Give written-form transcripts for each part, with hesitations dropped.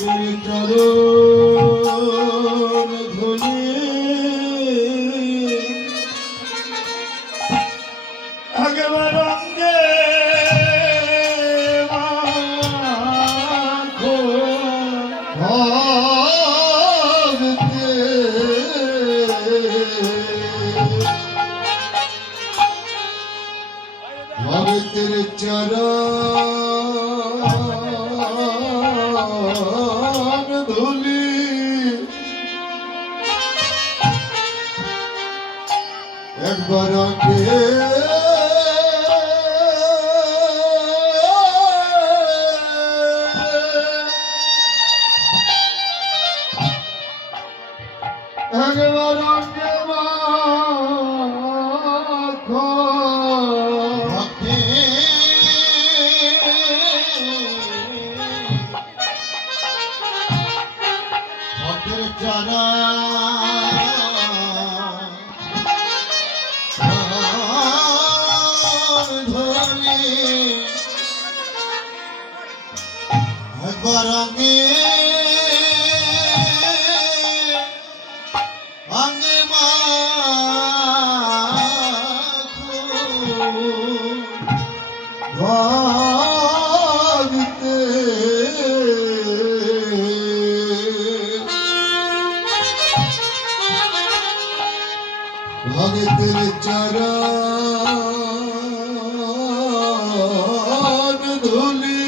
ভক্তের চরণ ধুলি একবার ভক্তের চরণ ধুলি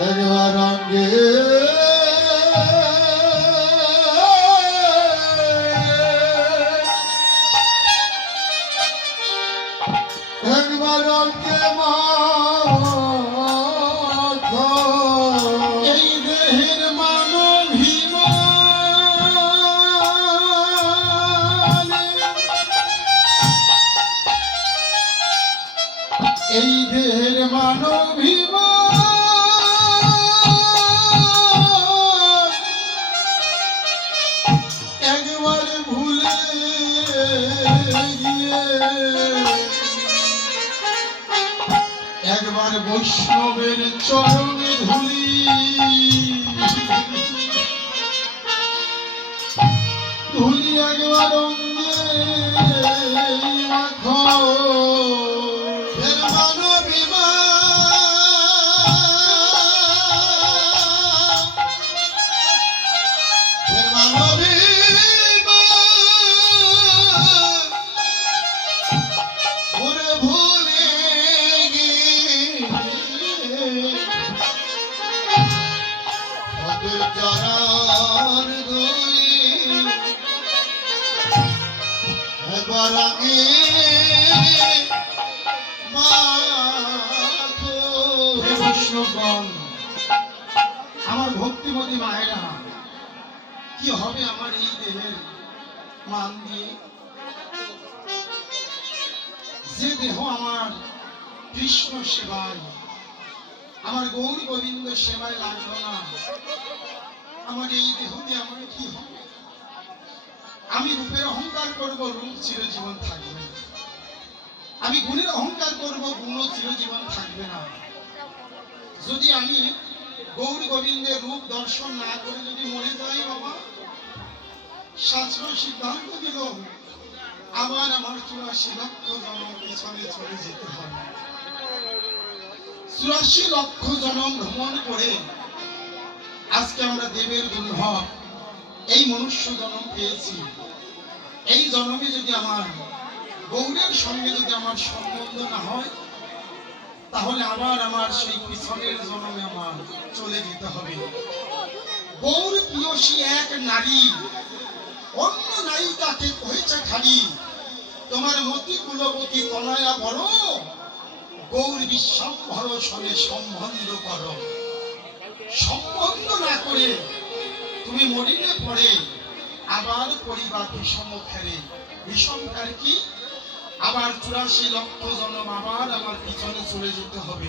একবার অঙ্গে একবার অঙ্গে এই দেহের মানবিমান একবার ভুলে গিয়ে একবার বৈষ্ণবের চরণে ধুলি ধুলি একবার অঙ্গে মাখো আমার ভক্তিমতী মায়েরা, কি হবে আমার এই দেহের মান দিয়ে? যে দেহ আমার কৃষ্ণ সেবায়, আমার গৌর গোবিন্দ সেবায় লাগলো না, আমার এই দেহ দিয়ে আমার কি হবে? আমি রূপের অহংকার করব, রূপ চিরজীবন থাকবে না। আমি গুণের অহংকার করব, গুণ চিরজীবন থাকবে না। যদি আমি গৌর গোবিন্দের রূপ দর্শন না করে যদি মরে যাই, বাবা, শাস্ত্র সিদ্ধান্ত দিল আবার আমার 84 লক্ষ জন্ম পিছনে চলে যেতে হবে। 84 লক্ষ জন্ম ভ্রমণ করে আজকে আমরা দেবের দুর্লভ এই মনুষ্য জন্ম পেয়েছি। এই জন্মে যদি আমার গৌরের সঙ্গে যদি আমার সম্বন্ধ না হয়, তাহলে আবার আমার সেই পিছনের জন্মে আমার চলে যেতে হবে। গৌর প্রিয়সী এক নারী, অন্য নায়িকাকে কহেছে খালি, তোমার মতি কুলবতী তনয়া বড়, গৌর বিশ্বম্ভর সঙ্গে সম্বন্ধ করো। সম্বন্ধ না করে তুমি মরিলে পরে আবার পরিবার বিষম ফেরে। বিষমকার কি? আবার 84 লক্ষ জন্ম আবার আমার পিছনে চলে যেতে হবে।